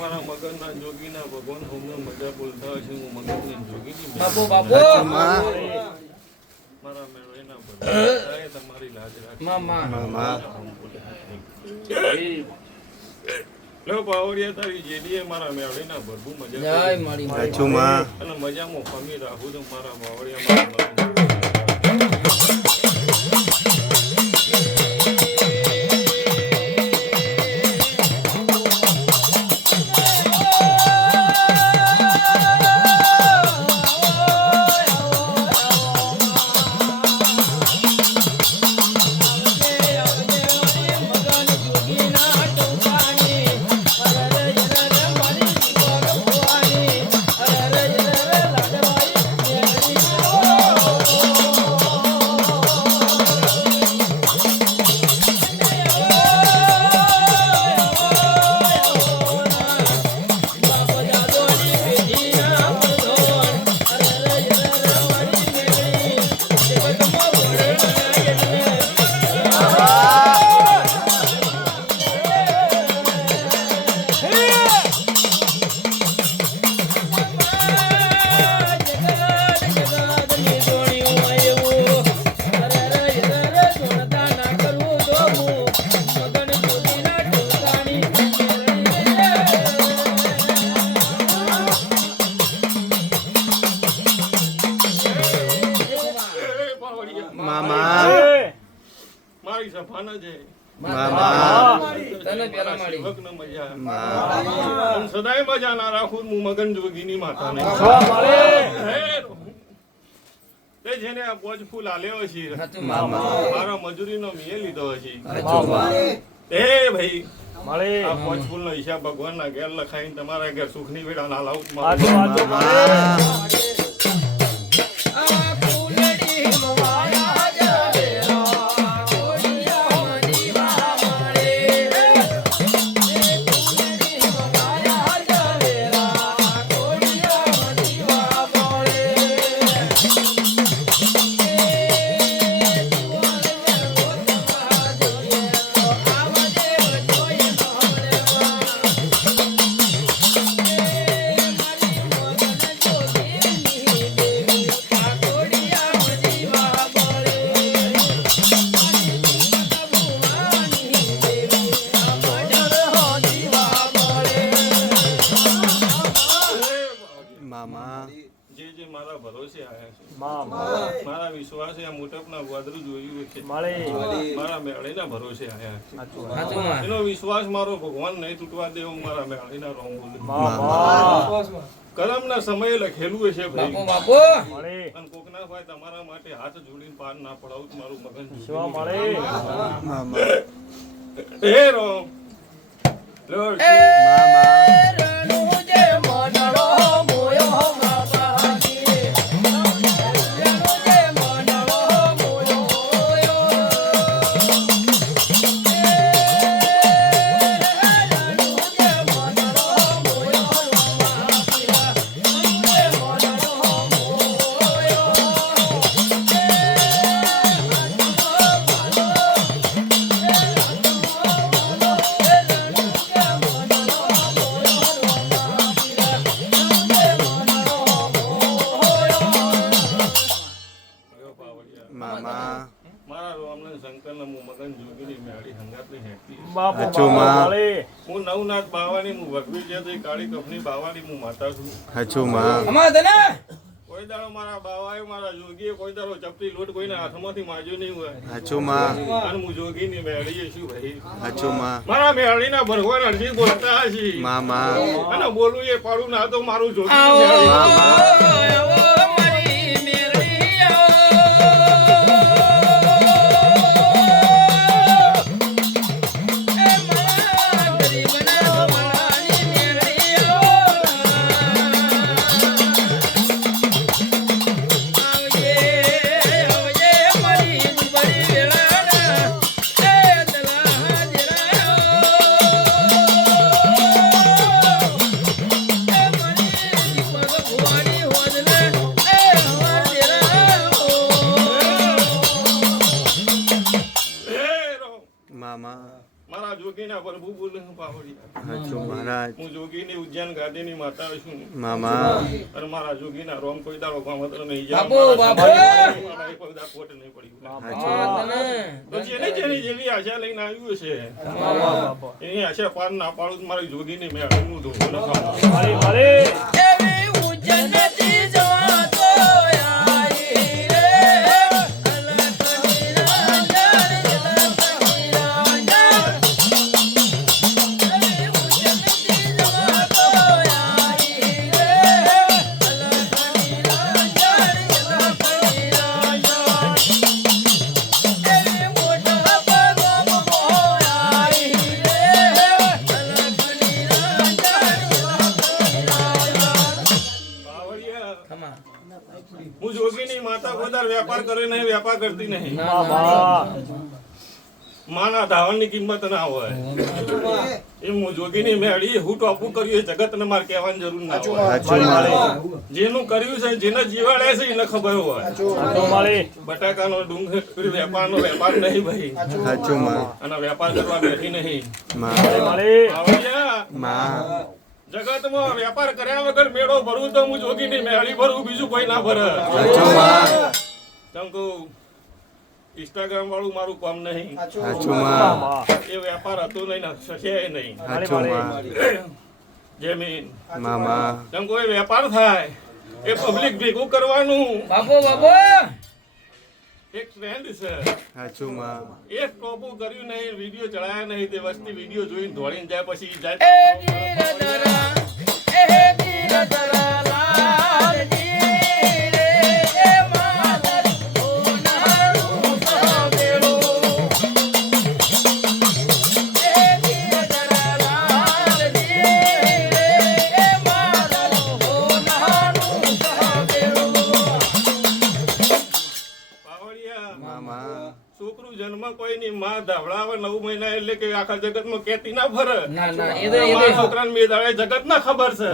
મારા મગનના જોગીના ભગવાન હોમને મજા બોલતા હશે હું મગનની જોગીની બાપુ બાપુ મારા મેળવેના ભગવાન તમારી લાજ રાખે મામા લો પાવડિયા તારી જેડીએ મારા મેળવેના ભરભુ મજા જય મારી અને મજામાં ફમી રાખું તો મારા પાવડિયા મારી સફાના છે તને પેલા મારી વગન મજા સદાય મજા ના રાખું હું મગન જોગીની માતાને તે જેને આ પોચ ફૂલ આલ્યો છે મારા મજૂરીનો મિયે લીધો છે એ ભાઈ આ પોચ ફૂલનો હિસાબ ભગવાનના ઘેર લખાઈને તમારા ઘેર સુખની વેળા ના લાવું મારા ભરોસે આયા છે મારા વિશ્વાસે આ મોટપના વાદળું જોયું છે મારા મેળીના ભરોસે આયા છે એનો વિશ્વાસ મારો ભગવાન નહીં તૂટવા દે હું મારા મેળીના રોમ બોલું કલમના સમયે લખેલું છે ભાઈ અને કોકના ભાઈ તમારા માટે હાથ જોડીને પાર ના પડાવું મારું મગન હે રોમ હું નવનાથ બાવાની હું વગવી છે કાળી કફની બાવાની હું માતા છું કોઈ દાડો મારા બાવાએ મારા જોગીએ કોઈ દાડો ચપટી લોટ કોઈના હાથમાંથી માજ્યો નહીં હોય અને હું જોગીની મેળીએ છું ભાઈ મારા મેળીના ભગવાન અરજી બોલતા હશે અને બોલું એ પાડું ના તો મારું જોગી What? મારા જોગીના પ્રભુ બોલે પાવડિયા. હાચું મહારાજ. હું જોગીની ઉજ્જૈન ગાદીની માતા છું. મામા. અને મારા જોગીના રોમ કોઈ દાડો કામત્ર નહીં જાય. કોઈ દાડો કોટ નહીં પડી. તો જેની જેવી આશા લઈને આવ્યું છે એની આશા પાર ના પાડું મારી જોગીની મેં અડનું ધોવું ન હું જોગીની માતા કોઈ વેપાર કરે નહીં, વેપાર કરતી નહીં. માના ધાવણની કિંમત ના હોય એમ હું જોગીની મેળી હું ટોપું કર્યું જગત ને મારે કહેવાની જરૂર ના હોય. જેનું કર્યું છે જેને જીવાડે છે એને ખબર હોય. બટાકાનો ડુંગળી વેપારનો વેપાર નહીં ભાઈ, અને વેપાર કરવા બેઠી નહીં. જગતમાં વેપાર કર્યા વગર મેળો ભરું તો હું જોગીની મેળી ભરું, બીજું કોઈ ના ભરે. ઇન્સ્ટાગ્રામ વાળું મારું કામ નહીં. એ વેપાર હતો નહીં, છે નહીં. જમીન જેમ કોઈ વેપાર થાય એ પબ્લિક ભેગું કરવાનું. એક ટ્રેન્ડ છે, એક ટોપું કર્યું નહીં, વિડીયો ચડાયા નહીં, તે વસ્તી વિડીયો જોઈને દોડીને જાય, પછી જાય. છોકરું જન્મ કોઈ ની માં ધાવડાવે 9 મહિના એટલે કે આખા જગત માં કેતી ના ફરે. છોકરાને મેદાળે જગત ના ખબર છે.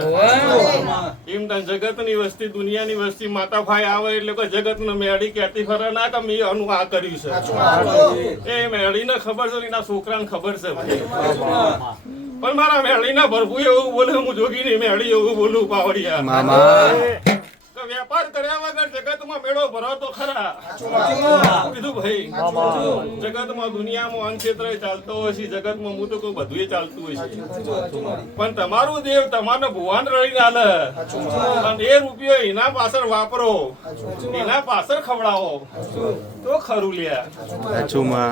એમ જગત ની વસ્તી, દુનિયાની વસ્તી માતા ભાઈ આવે એટલે કોઈ જગત ને મેળી કેતી ફરે ના કે મેં આનું આ કર્યું છે. એ મેળી ને ખબર છે, એના છોકરાને ખબર છે. પણ મારા મેળી ના ભરપૂર એવું બોલે, હું જોગી ની મેળી એવું બોલું પાવડિયા. વેપાર કર્યા વગર જગતમાં મેળો ભરો તો ખરા. કીધું ભાઈ, જગતમાં દુનિયામાં અનક્ષેત્ર ચાલતો હોય છે, જગતમાં હું તો કોઈ બધું ચાલતું હોય છે. પણ તમારું દેવ તમારે ભુવાન રહીને આલે, અને એ રૂપિયો એના પાછળ વાપરો, એના પાછળ ખવડાવો તો ખરું લ્યા.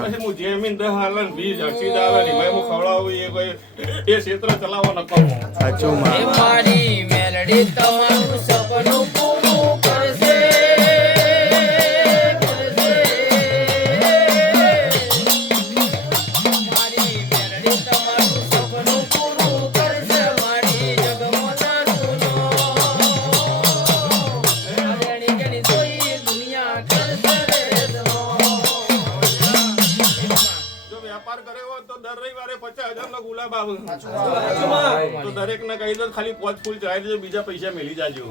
પછી હું જમીન 10 હાલ 20 અડચી આવે ને હું ખવડાવું, એ કોઈ એ ક્ષેત્ર ચલાવવા ન કરું. તો દરેક ને કહી દો ખાલી 5 ફૂલ ચડાવી દેજો, બીજા પૈસા મેલી જાજો.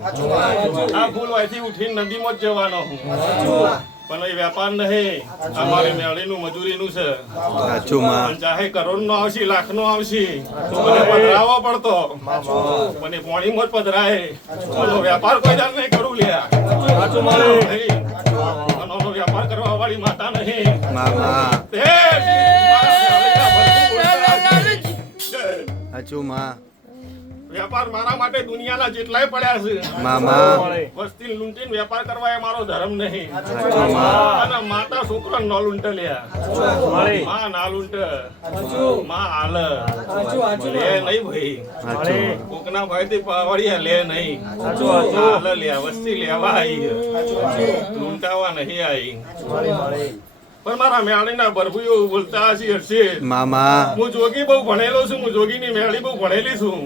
આ ફૂલ વાયથી ઉઠીને નદીમાં જ જવાનો હું, પણ એ વેપાર નહીં, અમારી મેળીનું મજૂરીનું છે. ચાહે કરોડ નો આવશે, લાખ નો આવશે, તો મને પધરાવો પડતો, મને પાણીમાં જ પધરાય. વેપાર કોઈ જાણ નહીં કરું લ્યા. વેપાર કરવા વાળી માતા નહીં. વેપાર મારા માટે દુનિયાના જેટલાય પડ્યા છે. વસ્તી લૂંટીને વેપાર કરવા એ મારો ધર્મ નહીં. અને માતા છોકરો ન લૂંટે લ્યા. માં ના લૂંટે, માં હાલ લે નહીં ભાઈ. કોકના ભાઈ થી પાવડિયા લે નહીં, હાલ લ્યા. વસ્તી લેવા આવી, લૂંટાવા નહીં આવી. પણ મારા મેળીના ભરભુઓ બોલતા હશે મામા, હું જોગી બહુ ભણેલો છું, હું જોગીની મેળી બહુ ભણેલી છું.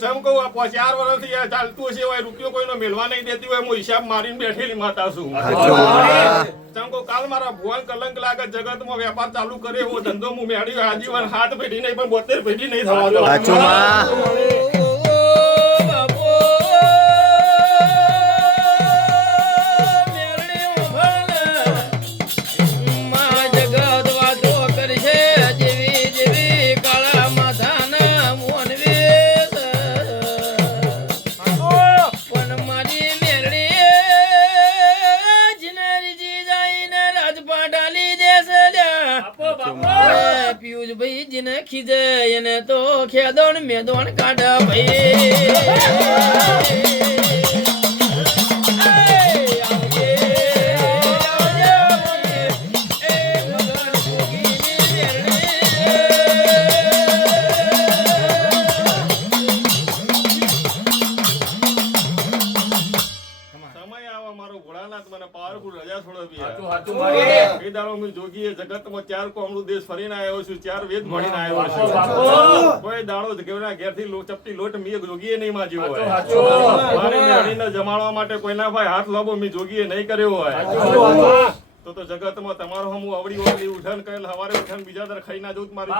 ચમ કહું 4 વર્ષથી ચાલતું હશે, રૂપિયો કોઈનો મેળવા નહીં દેતી હોય, હું હિસાબ મારીને બેઠેલી માતા છું. ચમ કહું કાલ મારા ભુવન કલંક લાગે, જગતમાં વેપાર ચાલુ કરે એવો ધંધો હું મેળી આજીવન 7 પેઢી નહીં પણ 72 પેઢી નહીં થવા દો. જગત વાતો કરશે પિયુષ ભાઈ જીને ખીજે એને તો ખેદોણ મેદોણ કાઢા ભાઈ જોગીએ જગતમાં 4 કોમળું દેશ ફરીને આવ્યો છું, 4 વેદ ભણીને આવ્યો છું. કોઈ દાડો ઘેરથી ચપટી લોટ મી જોગીએ નહીં માજ્યો હોય. મારી મેળીને જમાડવા માટે કોઈના ભાઈ હાથ લાંબો મી જોગીએ નહીં કર્યો હોય. તો જગતમાં તમારો હમ અવડી ઓવડી ઉઠન કરેલ હવારે ઉઠન બીજા દર ખાઈ ના જવું મારી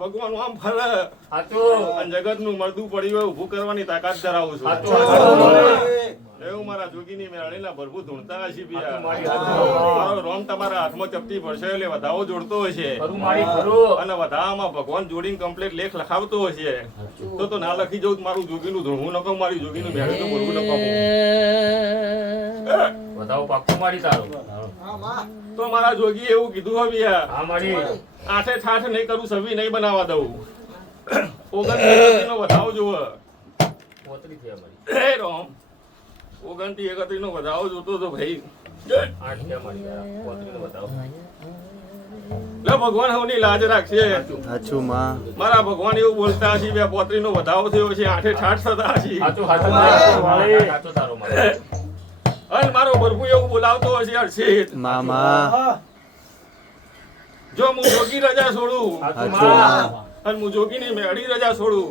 ભગવાન આમ ફરે જગત નું મળતું પડ્યું હોય ઉભું કરવાની તાકાત ધરાવું છું. એવું મારા જોગીની મેળીના ભરપૂર ધૂણતા હશે. મારો રોમ તમારા હાથમાં ચપટી પડશે એટલે વધાવો જોડતો હશે અને વધાવામાં ભગવાન જોડીને કમ્પ્લીટ લેખ લખાવતો હશે. તો ના લખી જવું મારું જોગીનું ધૂણવું ન કહું, મારી જોગીનું મેળી તો બોલવું ન કહું. વધાવો પાક્કું મારી તારું. તો મારા જોગી એવું કીધું હવે આઠે ઠાઠ નહીં કરું, સવી નહીં બનાવવા દઉં. 29 નો વધાવો જોવે. 29 નો વધાવો જોતો તો ભાઈ ભગવાન હવની લાજ રાખશે. મારા ભગવાન એવું બોલતા હશે 35 નો વધાવો થયો છે, આઠે ઠાઠ થતા હશે. અને મારો ભરપૂર એવું બોલાવતો હશે હર્ષિત જો હું જોગી રજા છોડું અને હું જોગીની મેળી રજા છોડું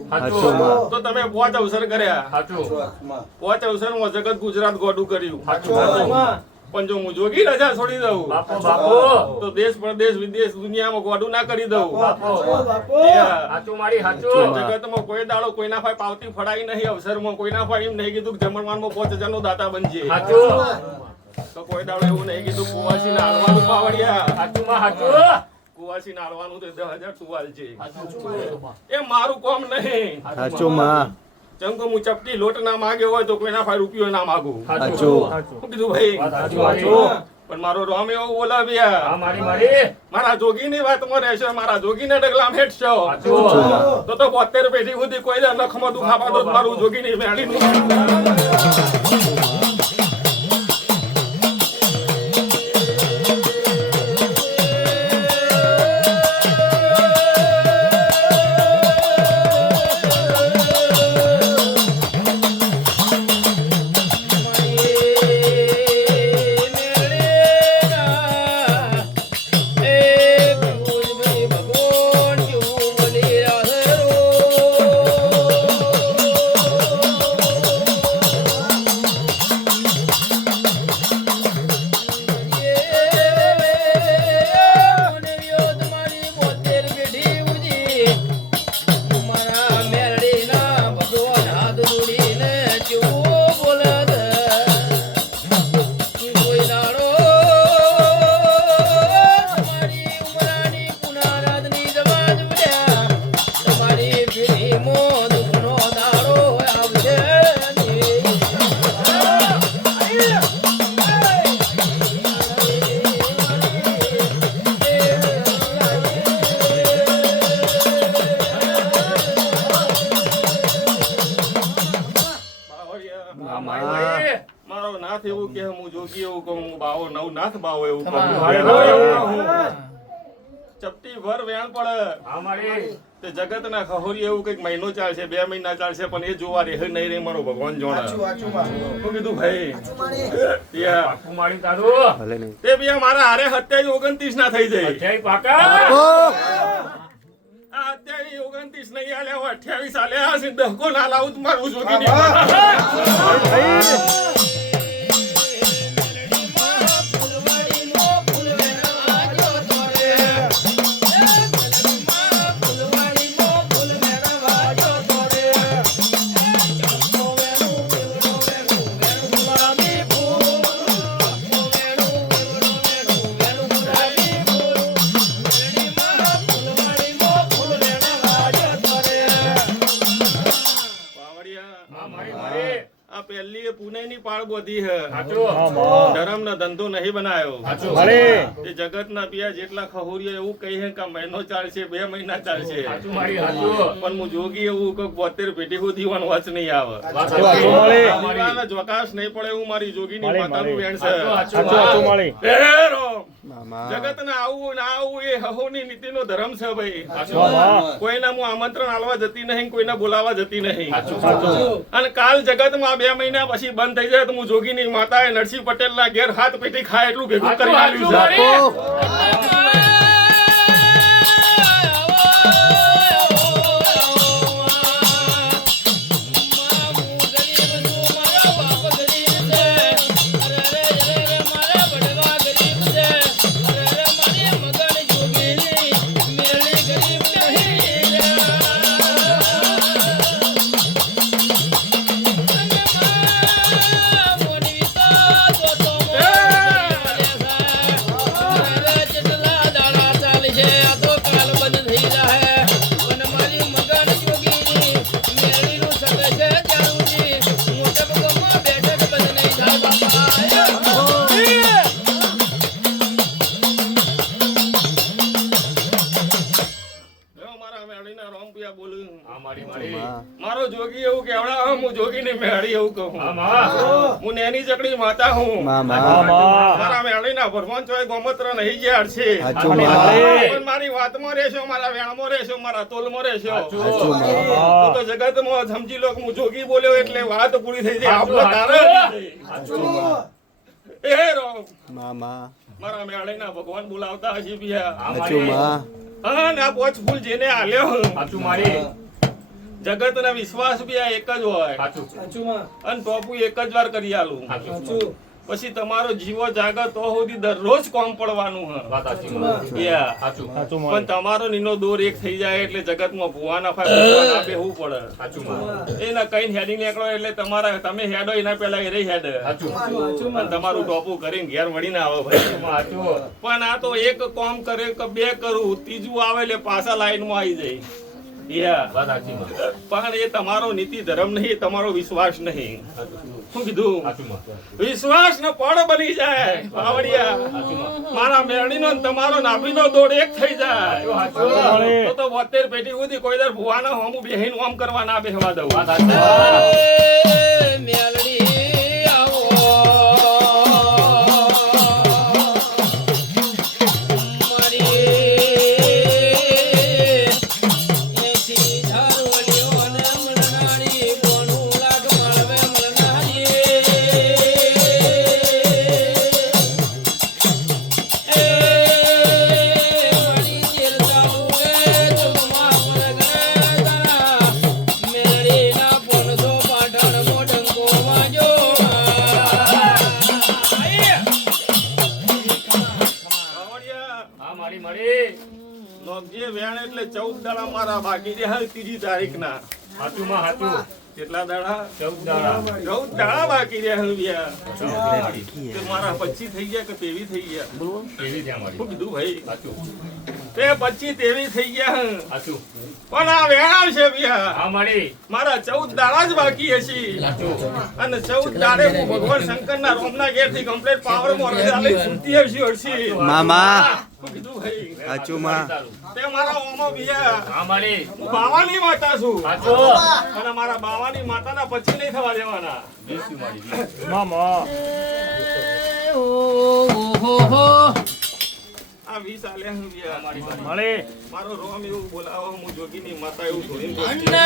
તો તમે 5 અવસર કર્યા. 5 અવસરમાં જગત ગુજરાત ગોડું કર્યું. પણ જો હું જોગી રજા છોડી દઉં તો દેશ પરદેશ વિદેશ દુનિયામાં ગોડું ના કરી દઉં. જગતમાં કોઈ દાડો કોઈના ભાઈ પાવતી ફડાઈ નહીં. અવસરમાં કોઈના ભાઈ એમ નહીં કીધું જમણવારમાં 5000 નો દાતા બનજે. તો કોઈ દાડો એવું નહીં કીધું કુવાસી નાળવાનું પાવડિયા કુવાસી નાળવાનું તો 10,000 સુવાલ છે. એ મારું કામ નહીં. જેમ કે હું ચપટી લોટ ના માંગ્યો હોય તો કોઈના ભાઈ રૂપિયો ના માંગુ. શું કીધું ભાઈ? પણ મારો રામ એવો બોલાવ્યા મારા જોગી ની વાતમાં રહેશો, મારા જોગી ને ડગલા હેઠશો તો 72 પેઢી સુધી કોઈ નખમાં દુખાવા દો મારું જોગી ની મેળી નું. મારો નાથ એવું કે હું જોગી એવું કહું, હું બાવો નવ નાથ બાવો એવું કહું. ચપટી ભર વેણ પડે તે જગત ના ખહોરી એવું કઈક મહિનો ચાલશે, 2 મહિના ચાલશે, પણ એ જોવા રહે નહીં રે મારો ભગવાન જોણા. શું કીધું ભાઈ? તે બી મારા હારે 27 29 ના થઈ જાય. 29 નહીં આલ્યા 28 આલ્યા હશે. દહકો ના લાવું મારું જોગી નહીં. દિલ્હી પુણે ની પાળ બોધી હે મામા ધર્મ નો ધંધો નહીં બનાયો મળે એ જગત ના પિયા જેટલા ખહુરિયા એવું કહી હે કે મહિનો ચાલશે 2 મહિના ચાલશે પણ હું જોગી એવું કે 72 પેઢી સુધી વનવાસ નહીં આવે દીવાના જોકાશ નહીં પડે એવું મારી જોગીની માતાનું વેણ છે મળે જગત ના આવું ના આવું એ હહોની નીતિનો ધર્મ છે ભાઈ કોઈના હું આમંત્રણ આલવા જતી નહીં કોઈના બોલાવા જતી નહીં અને કાલ જગતમાં 2 મહિના પછી બંધ થઈ જાય તો હું જોગીની માતાએ નરસિંહ પટેલ ના ઘેર હાથ પેટી ખાય એટલું ભેગું કરી આલ્યું છે મારો જોગી એવું કેવડા હું જોગી ને મેળી એવું કહું હું નેની ચકડી માતા હું મારા મેળી ના ભરવાન ચોય ગોમત્ર નહીં જ્યાર છે પણ મારી વાતમાં રહેશો મારા વેણમાં રહેશો મારા તોલમાં રહેશો તો જગતમાં સમજી લો હું જોગી બોલ્યો એટલે વાત પૂરી થઈ જાય આપણો તારે એ રો મારા મેળી ના ભગવાન બોલાવતા હજી બિયા હા ના પોચ ફૂલ જેને આલ્યો જગત ના વિશ્વાસ બી આ એક જ હોય અને ટોપુ એક જ વાર કરી આલું પછી તમારો જીવો જાગત તો સુધી દરરોજ કોમ પડવાનું પણ તમારો નીનો દોર એક થઈ જાય એટલે જગતમાં ભુવા ના ફાય બેહવું પડે એના કઈ હેડિંગ નીકળો એટલે તમારા તમે હેડો એના પેલા એ રહી હેડ અને તમારું ટોપું કરીને ઘેર વળીને આવો ભાઈ પણ આ તો એક કોમ કરે કે 2 કરું ત્રીજું આવે એટલે પાછા લાઈનમાં આવી જાય પણ એ તમારો નીતિ ધર્મ નહીં તમારો વિશ્વાસ નહીં શું કીધું વિશ્વાસ નો પડ બની જાય બાવળિયા મારા મેરડીનો તમારો નાભીનો દોડ એક થઈ જાય તો 72 પેઢી સુધી કોઈ દર ભુવાના હોમ બેહીન હોમ કરવા ના બેહવા દઉં મેલડી વેણ એટલે 14 દાડા મારા બાકી રહ્યા 3 તારીખ ના કેટલા દાડા 14 દાડા બાકી રહ્યા મારા 25 થઈ ગયા કે 23 થઈ ગયા શું કીધું ભાઈ તે 25 23 થઈ ગયા પણ આ વેણ આવશે મારા 14 દાડા જ બાકી હશે અને 14 દાડે હું ભગવાન શંકર ના રોમ ના ઘેર થી કમ્પ્લીટ પાવર માં સુનતી હશે મામા કીધું ભાઈ સાચું માં તે મારા ઓમો બિયા હું બાવાની માતા છું અને મારા બાવાની માતાના પછી નહીં થવા દેવાના મામા આ 20 આલે હું બિયા મળે મારો રોમ એવું બોલાવો હું જોગીની માતા એવું ધોઈને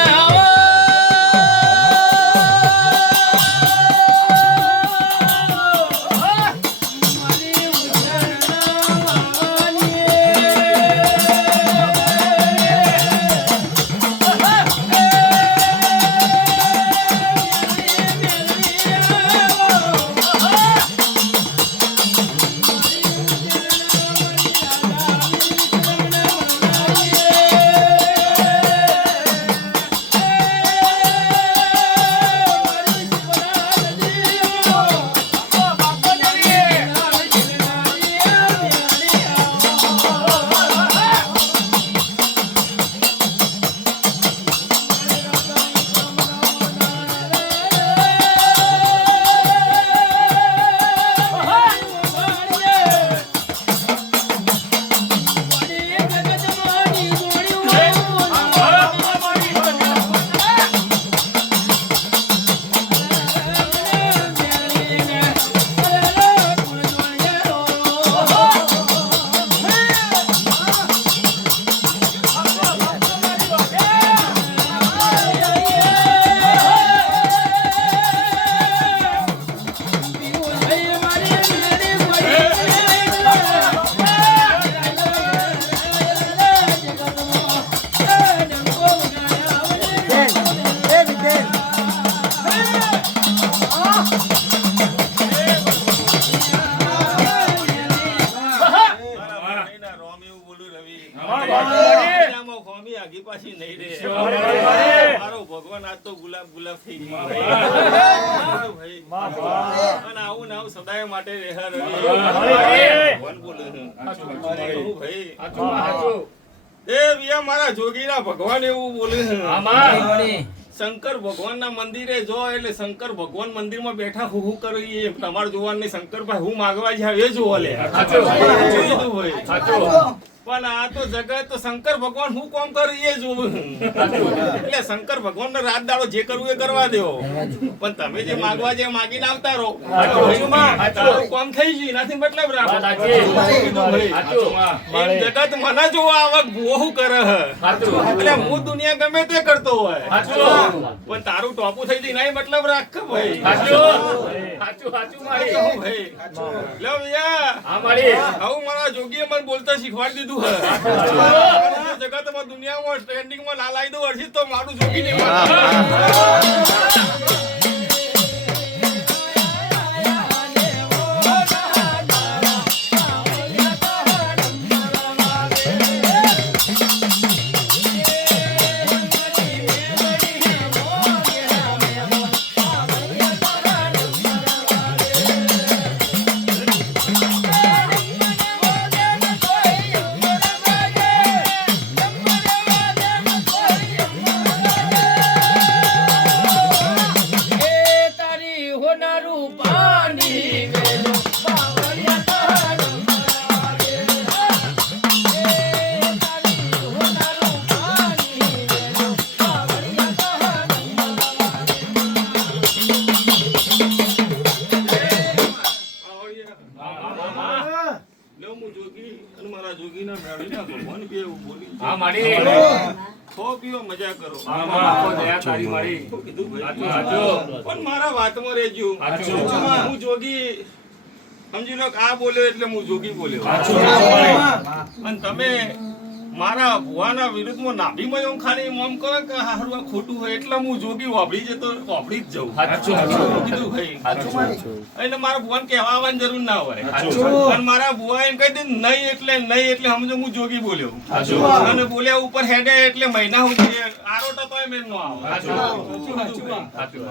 આમાં ખોમી આગી પાછી નહીં રે. મારો ભગવાન આજ તો ગુલાબ ગુલાબ થઈ ગયો ભાઈ. અને આવું ને આવું સદાય માટે રહેવા ભગવાન બોલે ભાઈ. એ વિયા મારા જોગીના ભગવાન એવું બોલે છે. શંકર ભગવાન ના મંદિરે જો એટલે શંકર ભગવાન મંદિર માં બેઠા હું કરી તમારે જોવાનું નહીં. શંકરભાઈ હું માગવા જાય એ જોવો લે. પણ આ તો જગત તો શંકર ભગવાન હું કોમ કરી એ જોવું. એટલે શંકર ભગવાન ને રાત દાડો જે કરવું એ કરવા દેવો. પણ તમે જે માગવા જે માગીને આવતા રહો કોમ થઈ ગયું એનાથી મતલબ રાખો. જગત મને જોવા આવક બહુ કરે એટલે હું દુનિયા ગમે તે કરતો હોય પણ તારું ટોપું થઈ જાય નહીં મતલબ રાખ ભાઈ. આવું મારા જોગીએ મને બોલતા શીખવાડી દીધું. જગતમાં દુનિયામાં ટ્રેન્ડિંગમાં ના લાવી દઉં અર્ષિત તો મારું જોગી નહીં. મજા કરો પણ મારા વાતમાં રહેજો. હું જોગી સમજી લો આ બોલ્યો એટલે હું જોગી બોલ્યો. અને તમે મારા ભુવાના વિરુદ્ધમાં નાભીમાં એમ ખાલી એમ કરો કે હારું આ ખોટું હોય એટલે હું જોગી વાપરી જતો વાપરી જ જઉં. કીધું ભાઈ એટલે મારા ભુવાને કહેવા આવવાની જરૂર ના હોય. પણ મારા ભુવા એમ કહી દે નહીં એટલે સમજો હું જોગી બોલ્યો. અને બોલ્યા ઉપર હેડે એટલે મહિના સુધી આરો ટપાય મેં નો આવે.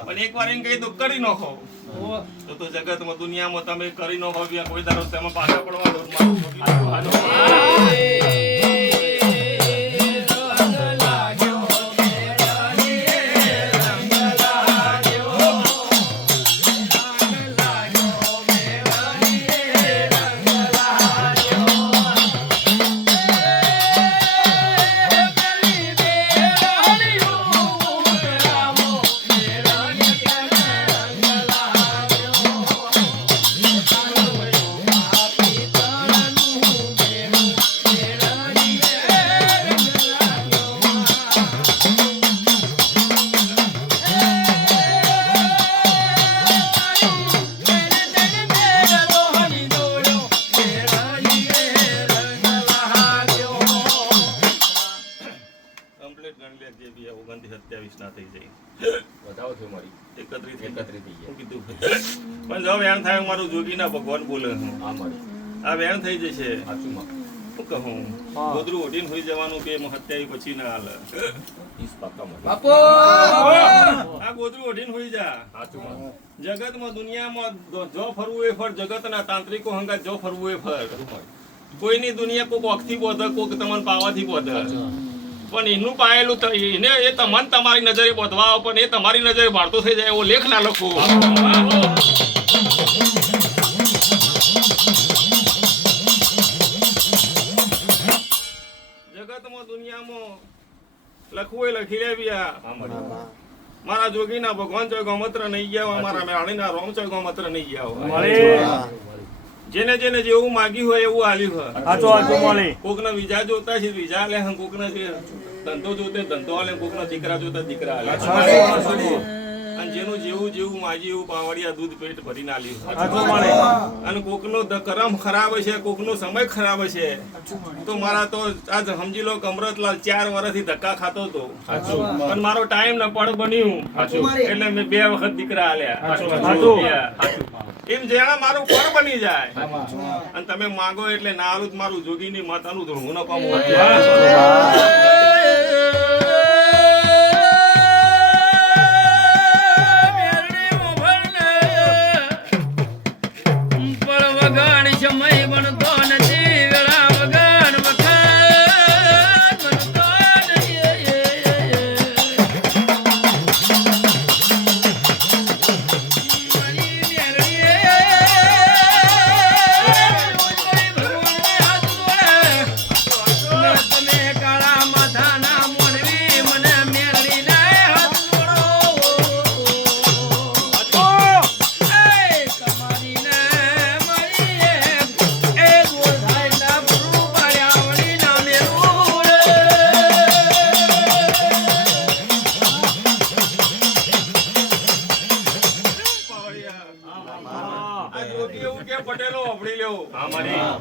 પણ એક વાર એમ કહી દો કરી નાખો તો જગતમાં દુનિયામાં તમે કરી નાખો કોઈ દારો તેમાં પાછા પડવા દો. મારું જોગીના ભગવાન બોલે આ વેણ થઈ જશે. કહું ગોદરું ઓઢીને હોઈ જવાનું બે હત્યા પછી ના હાલે. આ ગોદરું ઓઢીને હોઈ જા. જગતમાં દુનિયામાં જો ફરવું એ ફર. જગતના તાંત્રિકો હંગાત જો ફરવું એ ફર. કોઈની દુનિયા કોક ઓખથી બોધે કોક તમને પાવાથી બોધે. પણ એનું પાયેલું એને એ તમને તમારી નજરે બોધવા આવે પણ એ તમારી નજરે વાળતો થઈ જાય એવો લેખ ના લખો. દુનિયામાં લખવું એ લખી લેવ્યા. મારા જોગીના ભગવાન ચોય ગોમત્ર નહીં ગયા. મારા મેળીના રોમ ચોય ગોમત્ર નહીં ગયા. જેને જેને જેવું માગ્યું હોય એવું આલ્યું હોય. કોકના વિઝા જોતા છે વિઝા લે. કોકના ધંધો જોતે ધંધો આલે. કોકના દીકરા જોતા દીકરા આલે. અને જેનું જેવું જેવું માજી એવું પાવડિયા દૂધ પેટ ભરીને આલ્યું. અને કોકનો કરમ ખરાબ છે કોકનો સમય ખરાબ છે. તો મારા તો આજ સમજી લો અમૃતલાલ 4 વર્ષથી ધક્કા ખાતો હતો. પણ મારો ટાઈમ ન પડ બન્યું એટલે મેં 2 વખત દીકરા આલ્યા. એમ જેણા મારું પર બની જાય અને તમે માંગો એટલે ના આલું તો મારું જોગીની માતાનું ધૂળું ન પામું.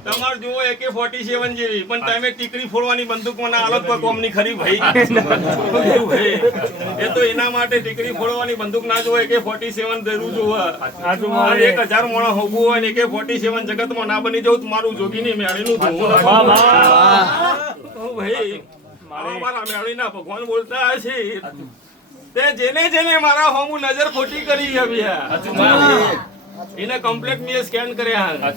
તમારે જુઓ AK-47 જેવી પણ તમે ટીકડી ફોડવાની બંદૂક મને આલો કોઈ કોમની ખરી ભાઈ. એ તો એના માટે ટીકડી ફોડવાની બંદૂક ના જોવે AK-47 જરૂર જોવે. 1000 મોણો હોવું હોય ને AK-47 જગતમાં ના બની જવું મારું જોગીની મેળીનું ધોવું ભાઈ. મારા મેળીના ભગવાન બોલતા હશે તે જેને મારા હોમું નજર ખોટી કરી એને કમ્પ્લેટ મેં સ્કેન કર્યા.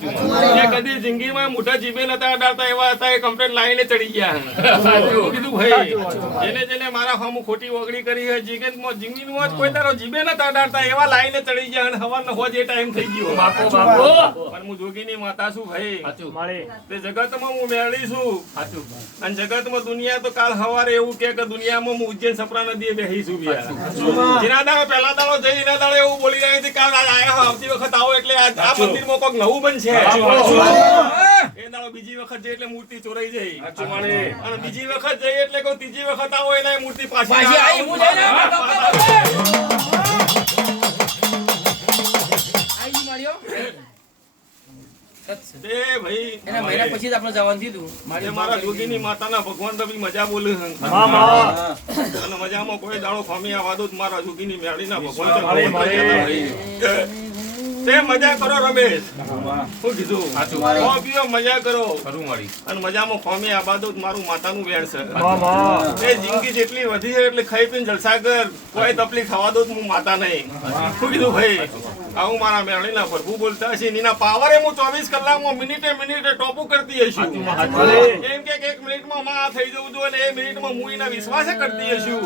કદી જિંદગીમાં મોટા જીભે નતા અડાડતા એવા હતા એ કમ્પ્લેટ લાઈને ચડી ગયા. કીધું ભાઈ જેને મારા ફામું ખોટી વગડી કરી હોય જિંદગીમાં કોઈ તારો જીભે નતા અડાડતા એવા લાઈને ચડી ગયા અને હવાનો હોજ એ ટાઈમ થઈ ગયો. પણ હું જોગીની માતા છું ભાઈ. તે જગતમાં હું મેળી છું અને જગતમાં દુનિયા તો કાલ સવારે એવું કે દુનિયામાં હું ઉજ્જૈન સપરા નદીએ બેહી છું. જેના દાડો પહેલા દાડો જઈ એના દાડો એવું બોલી રહ્યા છે કાલ આયા આવતી વખત આવો એટલે આ મંદિરમાં કોક નવું બનશે. એ દાડો બીજી વખત જઈ એટલે મૂર્તિ ચોરાઈ જાય અને બીજી વખત જઈ એટલે કોઈ ત્રીજી વખત આવો એટલે મૂર્તિ પાછી મારા જોગીની માતાના ભગવાન તો બી મજા બોલે અને મજામાં કોઈ દાડો ફામી આવવા દો મારા જોગીની મેળીના ભગવાન તે મજા કરો રમેશ. શું કીધું પીઓ મજા કરો અને મજામાં ફોમી આબાદો મારું માતાનું વેણ છે. એ જિંદગી જેટલી વધી છે એટલે ખાઈ પીને જલસા કર કોઈ તકલીફ થવા દો હું માતા નહીં. શું કીધું ભાઈ આવું મારા મેળીના પ્રભુ બોલતા હશે એના પાવરે હું 24 કલાકમાં મિનિટે ટોપું કરતી હશું. એમ કે 1 મિનિટમાં માં થઈ જવું જોઈએ અને 1 મિનિટમાં હું એના વિશ્વાસે કરતી હશું.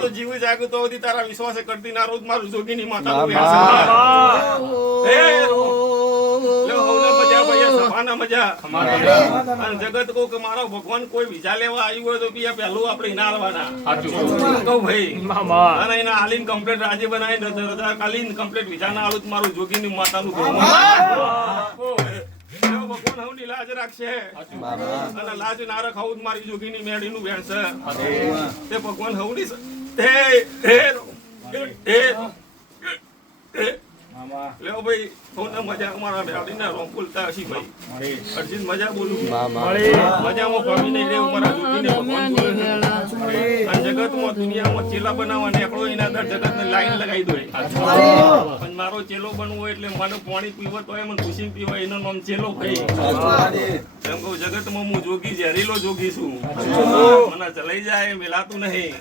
તો જીવ જાગું તો તારા વિશ્વાસે કરતી ના રોજ મારું જોગીની માતાનું વેણ છે. જગત કો કે મારો ભગવાન કોઈ બીજા લેવા આવ્યું હોય તો પેલું આપણે એના હાલવાના ભાઈ અને એના હાલીને કમ્પ્લેટ રાજે બનાવી રજા કાલીન કમ્પ્લેટ બીજા ના હાલું મારું જોગીની માતાનું ભગવાન હવની લાજ રાખશે અને લાજ ના રખાવું મારી જોગીની મેળીનું વેણ છે. તે ભગવાન હવની લેવો ભાઈ મજા અમારા મેળીના રોમ બોલતા હશી ભાઈ. અર્જિત મજા બોલું મજામાં ફામી નહીં રહેવું મારા જોગીને ભગવાન બોલે. અને જગતમાં દુનિયામાં ચેલા બનાવવા નીકળો એના દર જગતને લાઈન લગાવી દો. પણ મારો ચેલો બનવો હોય એટલે મારું પાણી પીવો તો મને ખુશી પીવો એનો નામ ચેલો ભાઈ. એમ કહું જગતમાં હું જોગી ઝેરીલો જોગી છું. મને ચલાઈ જાય મેલાતું નહીં.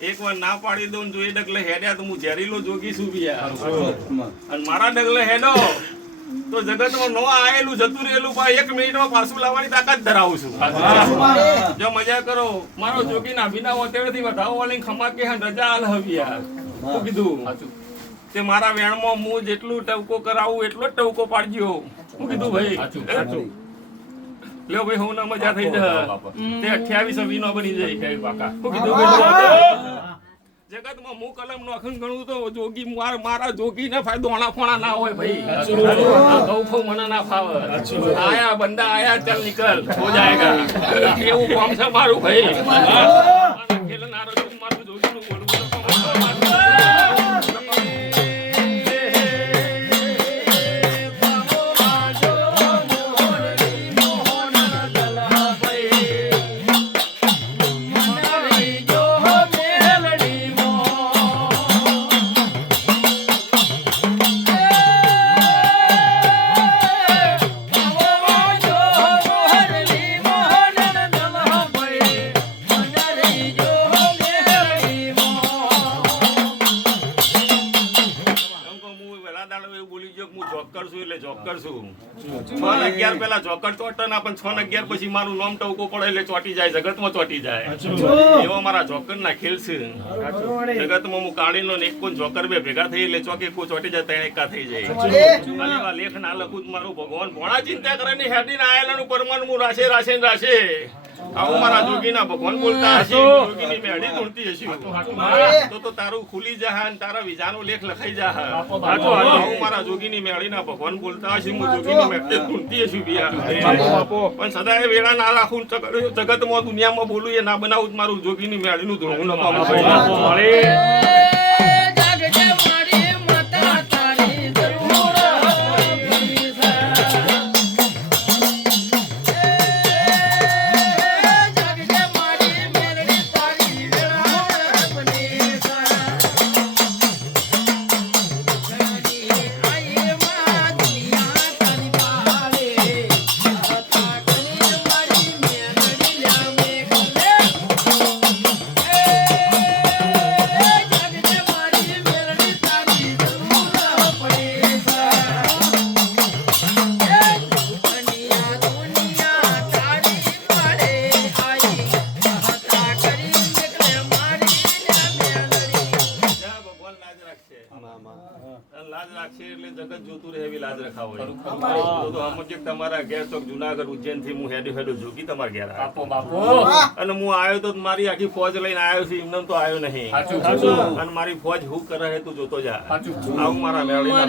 એકવાર ના પાડી દઉં જો એ ડગલે હેડ્યા તો હું ઝેરીલો જોગી છું યાર. અને મારા ડગલે હેડો તો જગતમાં નો આયેલું જતું રહેલું 1 મિનિટમાં પાછું લાવવાની તાકાત ધરાવું છું. જો મજા કરો મારો જોગીના વિના હોતેથી વધાવો વાળી ખમા કે રજા આલ હવી યાર. શું કીધું તે મારા વેણમાં હું જેટલું ટવકો કરાવું એટલો જ ટવકો પાડજો. શું કીધું ભાઈ લ્યો ભાઈ હું ના મજા થઈ જાય તે 28 નો બની જાય. શું કીધું જગતમાં હું કલમ નો અખંડ ગણું તો જોગી મારા જોગી ને ફાયદો દોણા ફોણા ના હોય ભાઈ. ગૌ મને ના ફાવે. આયા બંદા આયા ચલ નિકલ હો જાયગા એવું કામ છે મારું ભાઈ. ખેલનારો મારું જોગી નું બોલવું જોકર છું 6 ને 11 પેલા જોકર ચોટન આપણ 6 ને 11 પછી મારું નામ ટવકો પડે એટલે ચોટી જાય જગતમાં ચોટી જાય એવો મારા જોકર ના ખેલ છે જગતમાં હું કાળીનો ને એક કોણ જોકર બે ભેગા થઈ એટલે ચોકે કો ચોટી જાય ત્રણ એકા થઈ જાય ખાલી લેખ ના લખું મારું ભગવાન ભોળા ચિંતા કરે ને હેડીને આયેલાનું પરમાનું હું રાશે રાશે ને રાશે આવું મારા જોગીના ભગવાન બોલતા હશે જોગીની મેળી ધૂણતી હશે તો તારું ખુલી જા ને તારા વિજાનો લેખ લખાઈ જા આવું મારા જોગીની મેળીના ભગવાન બોલતા હશે હું જોગીની મેળી ધૂણતી હશે પણ સદાય વેળા ના રાખું જગતમાં દુનિયામાં બોલું એ ના બનાવું મારું જોગીની મેળીનું ધૂણું નકામું તમારા ઘેર ચોક જુનાગઢ ઉજ્જૈન થી હું હેડો હેડો જોગી તમારા ઘેર અને હું આવ્યો તો મારી આખી ફોજ લઈને આવ્યો છું એમને તો આવ્યો નહીં અને મારી ફોજ હું કરે હે તું જોતો જા આવું મારા મેળવીના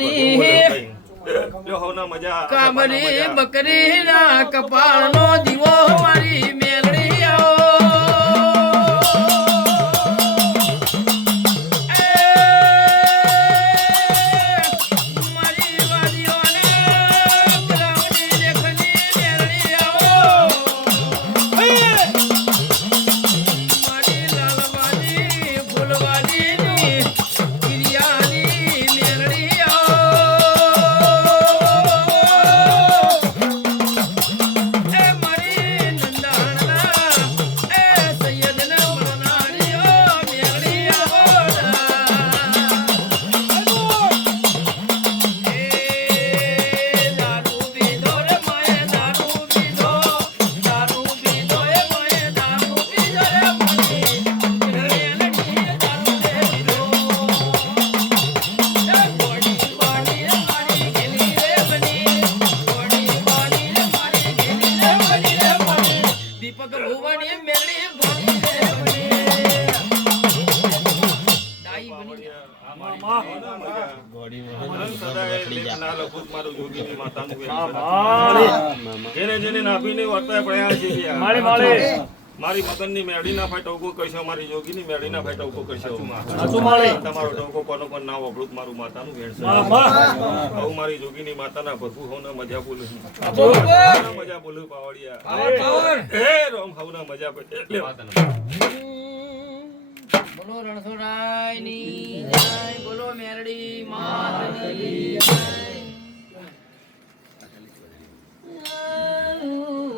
મજા કામરી બકરી ના કપાળનો દીવો મારી મેલડી આવો મારી મગનની મેળી ના ફાય ટોકો કરશો મારી જોગીની મેળી ના ફાય ટોકો કરશો તમારો ટોકો કોનો કોણ ના વપડું મારું માતાનું ભેણ આવું મારી જોગીની માતાના ભરપૂર હોના મજા બોલું મજા બોલું પાવડિયા હે રોમ ખાવના મજા પડે બોલો રણછોડરાયની